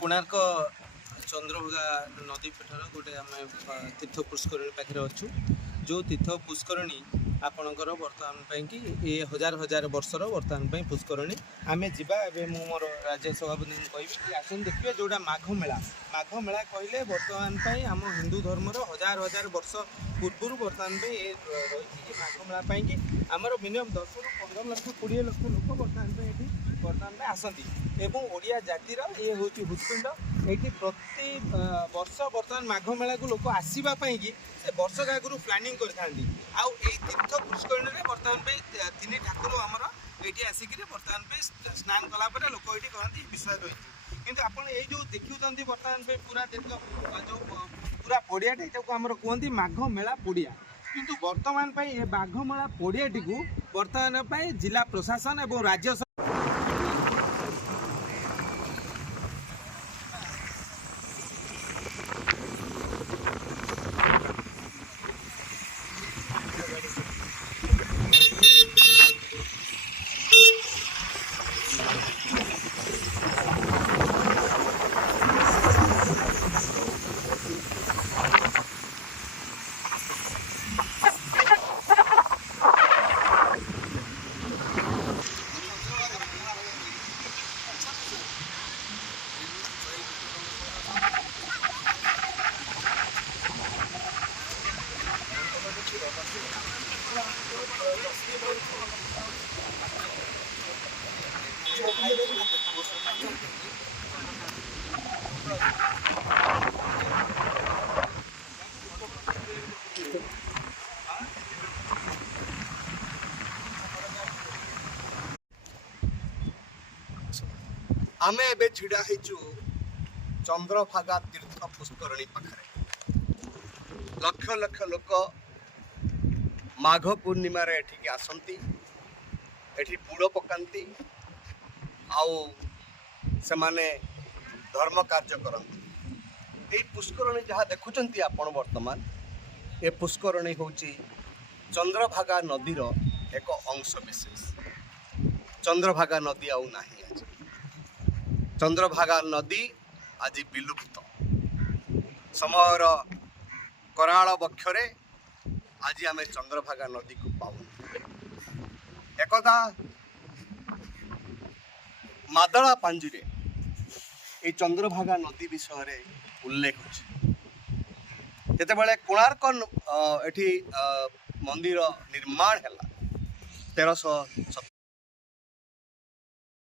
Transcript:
कोणार्क चंद्रभागा नदी पीठर गोटे आम तीर्थ पुष्करणी पाखे अच्छु जो तीर्थ पुष्करणी आपणकर बर्तमान कि ये हजार हजार वर्षर बर्तमान पुष्करणी आम जा मोर राज्य सभापति कहि कि आसन देखिए जोड़ा माघ मेला कहले बर्तमान आम हिंदू धर्मर हजार हजार वर्ष पूर्व बर्तमान ये रही माघ मेला कि आमर मिनिमम 10 ରୁ 15 ଲକ୍ଷ 20 ଲକ୍ଷ लोक बर्तमान आसती एवं ओडिया जातिर ये हूँ हृत्पिंड ये प्रति वर्ष बर्तमान माघ मेला को लोक आसवाई कि वर्ष आगु प्लानिंग करती तीर्थ पुष्करणी में बर्तमान तीन ठाकुर आमर ये आसिक बर्तमान स्नान कलापर लोक ये कहते विश्वास रही कि आप जो देखुं बर्तमान पूरा दीर्घ जो पूरा पड़ियाटे ये आमर कहते माघ मेला पड़िया किंतु बर्तमान ये माघ मेला पड़ियाटी को बर्तमान जिला प्रशासन और राज्य आमे एबे छिड़ा हेचु चंद्रभागा तीर्थ पुष्करणी पाखरे लक्ष लक्ष लोक माघ पूर्णिमा रे एठी आसंती एठी बुड़ पकांती आउ से माने धर्म कार्य करंती। ए पुष्करणी जहाँ देखुचंती आपण वर्तमान ए पुष्करणी होची चंद्रभागा नदीर एक अंश विशेष। चंद्रभागा नदी आउ नाही आज चंद्रभागा नदी आज विलुप्त समयर कराल बक्षरे आज आम चंद्रभागा नदी को पाऊँ। एकदा मादला पांजुरे ये चंद्रभागा नदी विषय उल्लेख होते कोणार्क एठी मंदिर निर्माण है 1357